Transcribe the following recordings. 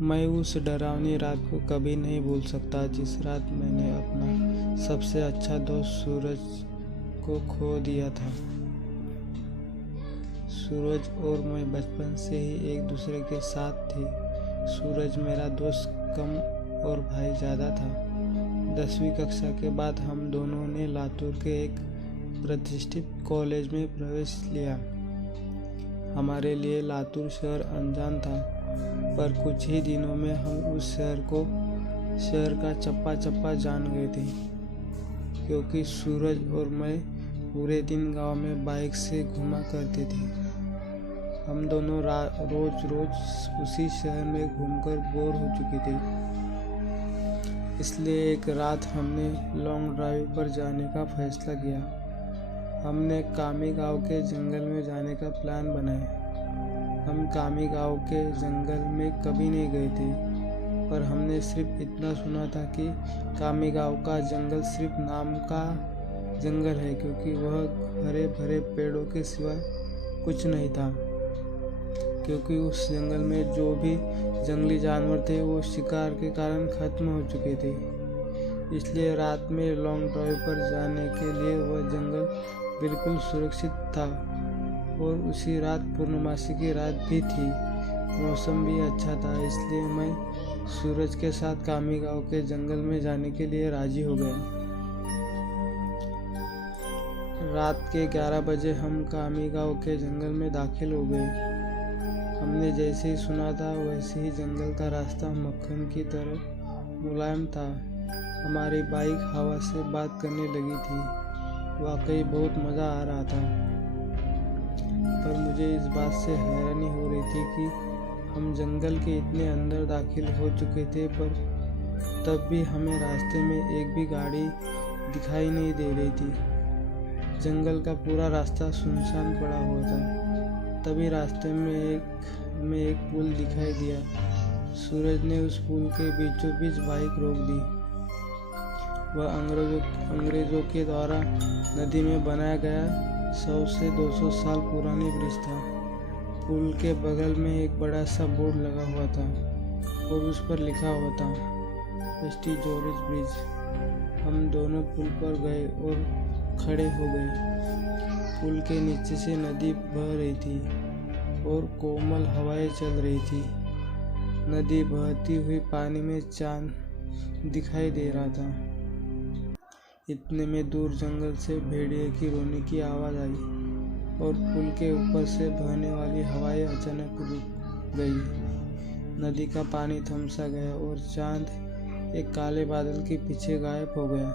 मैं उस डरावनी रात को कभी नहीं भूल सकता जिस रात मैंने अपना सबसे अच्छा दोस्त सूरज को खो दिया था। सूरज और मैं बचपन से ही एक दूसरे के साथ थे। सूरज मेरा दोस्त कम और भाई ज़्यादा था। 10वीं कक्षा के बाद हम दोनों ने लातूर के एक प्रतिष्ठित कॉलेज में प्रवेश लिया। हमारे लिए लातूर शहर अनजान था, पर कुछ ही दिनों में हम उस शहर का चप्पा चप्पा जान गए थे, क्योंकि सूरज और मैं पूरे दिन गांव में बाइक से घूमा करते थे। हम दोनों रोज उसी शहर में घूमकर बोर हो चुके थे, इसलिए एक रात हमने लॉन्ग ड्राइव पर जाने का फैसला किया। हमने कामी गांव के जंगल में जाने का प्लान बनाया। हम कामी गांव के जंगल में कभी नहीं गए थे, पर हमने सिर्फ इतना सुना था कि कामी गांव का जंगल सिर्फ नाम का जंगल है, क्योंकि वह हरे भरे पेड़ों के सिवा कुछ नहीं था। क्योंकि उस जंगल में जो भी जंगली जानवर थे वो शिकार के कारण खत्म हो चुके थे, इसलिए रात में लॉन्ग ड्राइव पर जाने के लिए वह जंगल बिल्कुल सुरक्षित था। और उसी रात पूर्णमासी की रात भी थी। मौसम भी अच्छा था, इसलिए मैं सूरज के साथ कामी गांव के जंगल में जाने के लिए राजी हो गया। रात के 11 बजे हम कामी गांव के जंगल में दाखिल हो गए। हमने जैसे ही सुना था वैसे ही जंगल का रास्ता मक्खन की तरह मुलायम था। हमारी बाइक हवा से बात करने लगी थी। वाकई बहुत मज़ा आ रहा था, पर मुझे इस बात से हैरानी हो रही थी कि हम जंगल के इतने अंदर दाखिल हो चुके थे, पर तब भी हमें रास्ते में एक भी गाड़ी दिखाई नहीं दे रही थी। जंगल का पूरा रास्ता सुनसान पड़ा हुआ था। तभी रास्ते में एक पुल दिखाई दिया। सूरज ने उस पुल के बीचों बीच बाइक रोक दी। वह अंग्रेजों के द्वारा नदी में बनाया गया 100 से 200 साल पुरानी ब्रिज था। पुल के बगल में एक बड़ा सा बोर्ड लगा हुआ था और उस पर लिखा हुआ था एसटी जॉर्ज ब्रिज। हम दोनों पुल पर गए और खड़े हो गए। पुल के नीचे से नदी बह रही थी और कोमल हवाएं चल रही थी। नदी बहती हुई पानी में चांद दिखाई दे रहा था। इतने में दूर जंगल से भेड़िए की रोने की आवाज़ आई और पुल के ऊपर से बहने वाली हवाएं अचानक रुक गई। नदी का पानी थम सा गया और चांद एक काले बादल के पीछे गायब हो गया।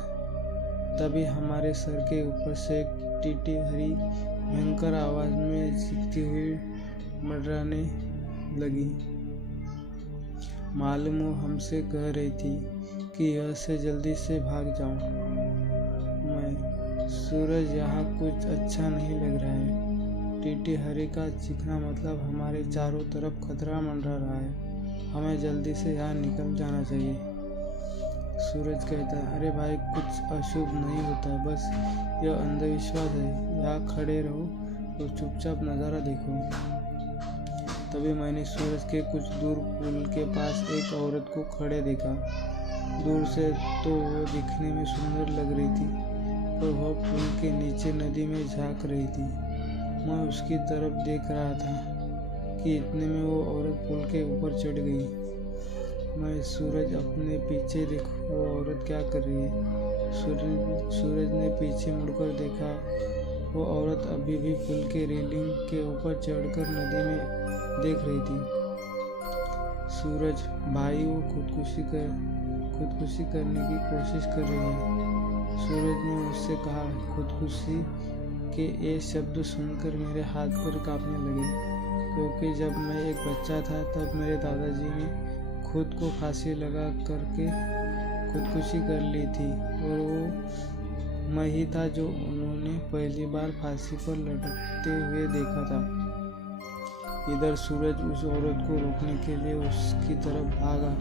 तभी हमारे सर के ऊपर से एक टीटी हरी भयंकर आवाज़ में चीखती हुई मंडराने लगी। मालूम हो हमसे कह रही थी कि यहाँ से जल्दी से भाग जाऊं। सूरज, यहाँ कुछ अच्छा नहीं लग रहा है। टीटी हरी का चीखना मतलब हमारे चारों तरफ खतरा मंडरा रहा है। हमें जल्दी से यहाँ निकल जाना चाहिए। सूरज कहता है, अरे भाई, कुछ अशुभ नहीं होता, बस यह अंधविश्वास है। यहाँ खड़े रहो और चुपचाप नज़ारा देखो। तभी मैंने सूरज के कुछ दूर पुल के पास एक औरत को खड़े देखा। दूर से तो वो दिखने में सुंदर लग रही थी, पर वह पुल के नीचे नदी में झांक रही थी। मैं उसकी तरफ देख रहा था कि इतने में वो औरत पुल के ऊपर चढ़ गई। मैं सूरज अपने पीछे देखो, वो औरत क्या कर रही है। सूरज ने पीछे मुड़कर देखा। वो औरत अभी भी पुल के रेलिंग के ऊपर चढ़कर नदी में देख रही थी। सूरज भाई, वो खुदकुशी करने की कोशिश कर रही है। सूरज ने मुझसे कहा। खुदकुशी के ये शब्द सुनकर मेरे हाथ पैर कांपने लगे, क्योंकि जब मैं एक बच्चा था तब मेरे दादाजी ने खुद को फांसी लगा करके खुदकुशी कर ली थी, और वो मैं ही था जो उन्होंने पहली बार फांसी पर लटकते हुए देखा था। इधर सूरज उस औरत को रोकने के लिए उसकी तरफ भागा,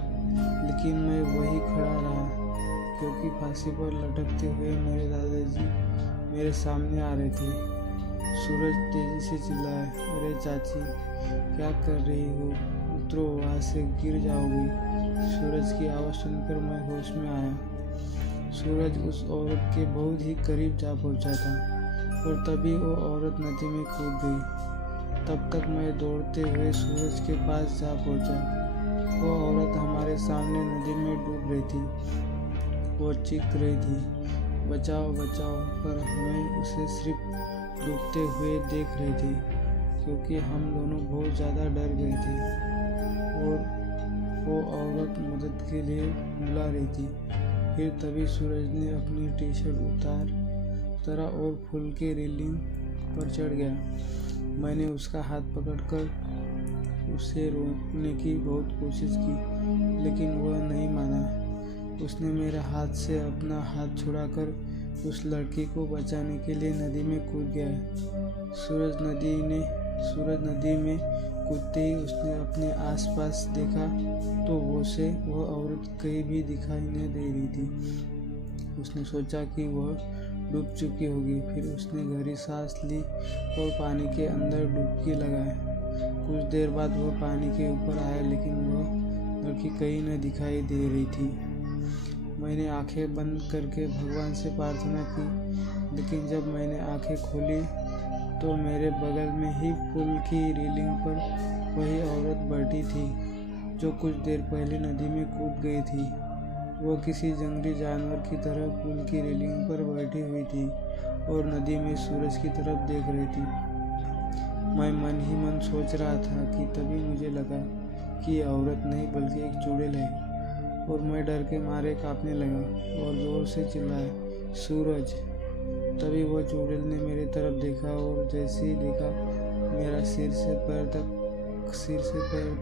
लेकिन मैं वही खड़ा रहा, क्योंकि फांसी पर लटकते हुए मेरे दादाजी मेरे सामने आ रहे थे। सूरज तेजी से चिल्लाया, अरे चाची, क्या कर रही हो? उतरो, वहाँ से गिर जाओगे। सूरज की आवाज़ सुनकर मैं होश में आया। सूरज उस औरत के बहुत ही करीब जा पहुंचा था और तभी वो औरत नदी में कूद गई। तब तक मैं दौड़ते हुए सूरज के पास जा पहुंचा। वो औरत हमारे सामने नदी में डूब रही थी। वो चीख रही थी, बचाओ बचाओ, पर मैं उसे सिर्फ डूबते हुए देख रही थी क्योंकि हम दोनों बहुत ज़्यादा डर गए थे और वो औरत मदद के लिए बुला रही थी। फिर तभी सूरज ने अपनी टी शर्ट उतारा और पुल के रेलिंग पर चढ़ गया। मैंने उसका हाथ पकड़कर उसे रोकने की बहुत कोशिश की, लेकिन वह नहीं माना। उसने मेरे हाथ से अपना हाथ छुड़ाकर उस लड़की को बचाने के लिए नदी में कूद गया। सूरज नदी में कूदते ही उसने अपने आसपास देखा तो वह औरत कहीं भी दिखाई नहीं दे रही थी। उसने सोचा कि वह डूब चुकी होगी। फिर उसने गहरी सांस ली और पानी के अंदर डुबकी लगाई। कुछ देर बाद वह पानी के ऊपर आया, लेकिन वह लड़की कहीं न दिखाई दे रही थी। मैंने आंखें बंद करके भगवान से प्रार्थना की, लेकिन जब मैंने आंखें खोली तो मेरे बगल में ही पुल की रेलिंग पर वही औरत बैठी थी जो कुछ देर पहले नदी में कूद गई थी। वह किसी जंगली जानवर की तरह पुल की रेलिंग पर बैठी हुई थी और नदी में सूरज की तरफ देख रही थी। मैं मन ही मन सोच रहा था कि तभी मुझे लगा कि यह औरत नहीं बल्कि एक चुड़ैल है और मैं डर के मारे कांपने लगा और जोर से चिल्लाया, सूरज। तभी वह चुड़ैल ने मेरी तरफ देखा और जैसे ही देखा मेरा सिर से पैर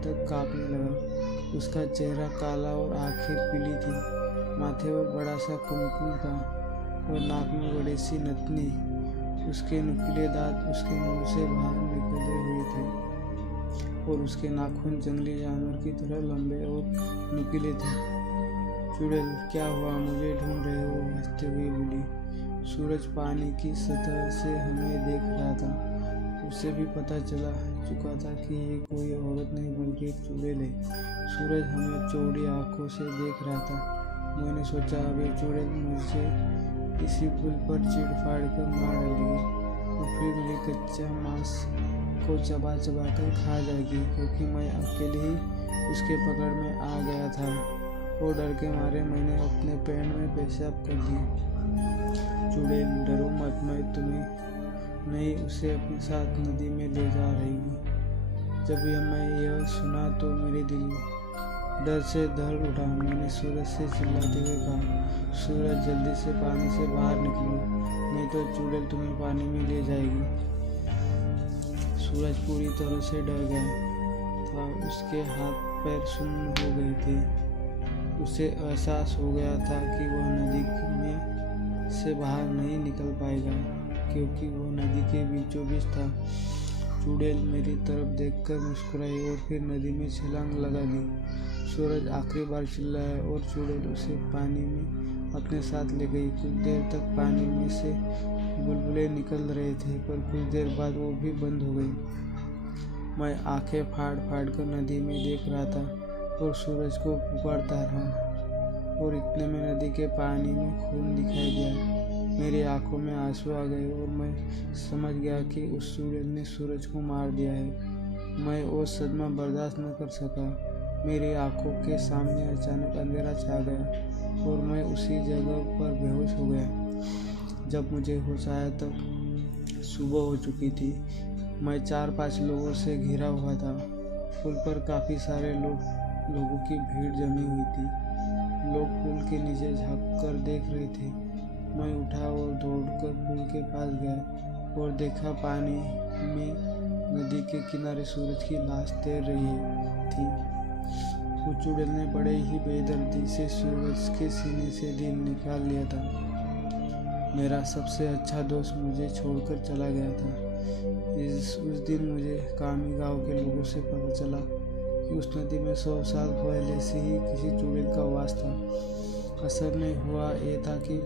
तक कांपने लगा। उसका चेहरा काला और आंखें पीली थी। माथे पर बड़ा सा कुमकुम था और नाक में बड़ी सी नथनी। उसके नुकीले दांत उसके मुंह से बाहर निकले हुए थे और उसके नाखून जंगली जानवर की तरह लंबे और नुकीले थे। चुड़ैल, क्या हुआ, मुझे ढूंढ रहे हो? हंसते हुए बोली। सूरज पानी की सतह से हमें देख रहा था। उसे भी पता चला चुका था कि ये कोई औरत नहीं बल्कि एक चुड़ैल है। सूरज हमें चौड़ी आंखों से देख रहा था। मैंने सोचा अब ये चुड़ैल मुझे इसी पुल पर चीड़-फाड़ कर मार डालेगी और फिर मेरे कच्चा मांस को चबा कर खा जाएगी, क्योंकि मैं अकेले ही उसके पकड़ में आ गया था और डर के मारे मैंने अपने पैंट में पेशाब कर दिया। चुड़ैल, डरो मत, मैं तुम्हें नहीं उसे अपने साथ नदी में ले जा रही हूँ। जब मैं यह सुना तो मेरे दिल डर से दहल उठा। मैंने सूरज से चिल्लाते हुए कहा, सूरज, जल्दी से पानी से बाहर निकलो, नहीं तो चुड़ैल तुम्हें पानी में ले जाएगी। सूरज पूरी तरह से डर गया था। उसके हाथ पैर सुन्न हो गए थे। उसे एहसास हो गया था कि वह नदी में से बाहर नहीं निकल पाएगा क्योंकि वो नदी के बीचों बीच था। चुड़ैल मेरी तरफ देखकर मुस्कुराई और फिर नदी में छलांग लगा दी। सूरज आखिरी बार चिल्लाया और चुड़ैल उसे पानी में अपने साथ ले गई। कुछ देर तक पानी में से बुलबुले निकल रहे थे, पर कुछ देर बाद वो भी बंद हो गई। मैं आंखें फाड़ कर नदी में देख रहा था और सूरज को पुकारता रहा और इतने में नदी के पानी में खून दिखाई दिया। मेरी आंखों में आंसू आ गए और मैं समझ गया कि उस चुड़ैल ने सूरज को मार दिया है। मैं वो सदमा बर्दाश्त न कर सका। मेरी आंखों के सामने अचानक अंधेरा छा गया और मैं उसी जगह पर बेहोश हो गया। जब मुझे होश आया तब सुबह हो चुकी थी। मैं 4-5 लोगों से घिरा हुआ था। पुल पर काफ़ी सारे लोगों की भीड़ जमी हुई थी। लोग पुल के नीचे झांक कर देख रहे थे। मैं उठा और दौड़कर पुल के पास गया और देखा पानी में नदी के किनारे सूरज की लाश तैर रही थी। उस चुड़ैल ने बड़े ही बेदर्दी से सूरज के सीने से दिल निकाल लिया था। मेरा सबसे अच्छा दोस्त मुझे छोड़कर चला गया था। उस दिन मुझे कामी गांव के लोगों से पता चला कि उस नदी में 100 साल पहले से ही किसी चुड़ैल का वास था। असल में हुआ ये था कि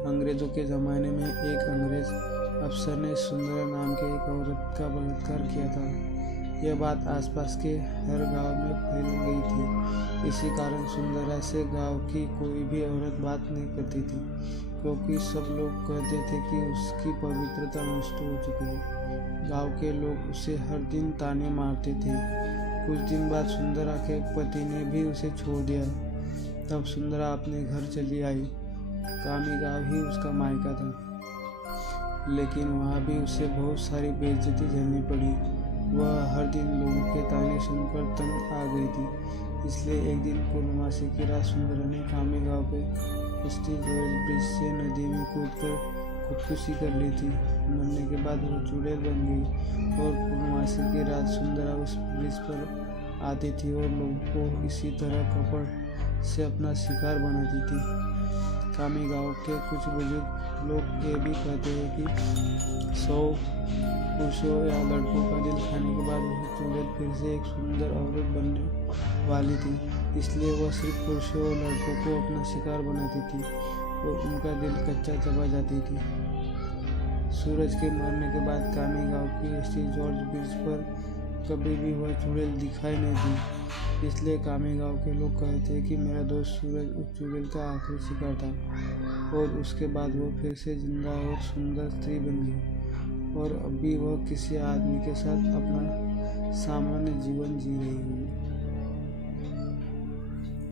अंग्रेज़ों के ज़माने में एक अंग्रेज़ अफसर ने सुंदरा नाम के एक औरत का बलात्कार किया था। यह बात आसपास के हर गांव में फैल गई थी। इसी कारण सुंदरा से गांव की कोई भी औरत बात नहीं करती थी, क्योंकि सब लोग कहते थे कि उसकी पवित्रता नष्ट हो चुकी है। गांव के लोग उसे हर दिन ताने मारते थे। कुछ दिन बाद सुंदरा के पति ने भी उसे छोड़ दिया। तब सुंदरा अपने घर चली आई। कामी गांव ही उसका मायका था, लेकिन वहाँ भी उसे बहुत सारी बेइज्जती झेलनी पड़ी। वह हर दिन लोगों के ताने सुनकर तंग आ गई थी। इसलिए एक दिन पूर्णमासी की रात सुंदरा ने कामी गांव के स्टील ब्रिज से नदी में कूदकर खुदकुशी कर ली थी। मरने के बाद वह चुड़ैल बन गई और पूर्णमासी की रात सुंदरा उस ब्रिज पर आती थी और लोगों को इसी तरह कपड़ से अपना शिकार बनाती थी। कामी गांव के कुछ बुजुर्ग लोग ये भी कहते हैं कि 100 पुरुषों या लड़कों का दिल खाने के बाद वह चुड़ैल फिर से एक सुंदर औरत बनने वाली थी। इसलिए वह सिर्फ पुरुषों और लड़कों को अपना शिकार बनाती थी और उनका दिल कच्चा चबा जाती थी। सूरज के मरने के बाद कामी गांव की स्टील जॉर्ज ब्रिज पर कभी भी वह चुड़ैल दिखाई नहीं दी। इसलिए कामी गांव के लोग कहते हैं कि मेरा दोस्त सूरज उस चुड़ैल का आखिरी शिकार था और उसके बाद वो फिर से जिंदा और सुंदर स्त्री बन गई और अभी वह किसी आदमी के साथ अपना सामान्य जीवन जी रही होगी।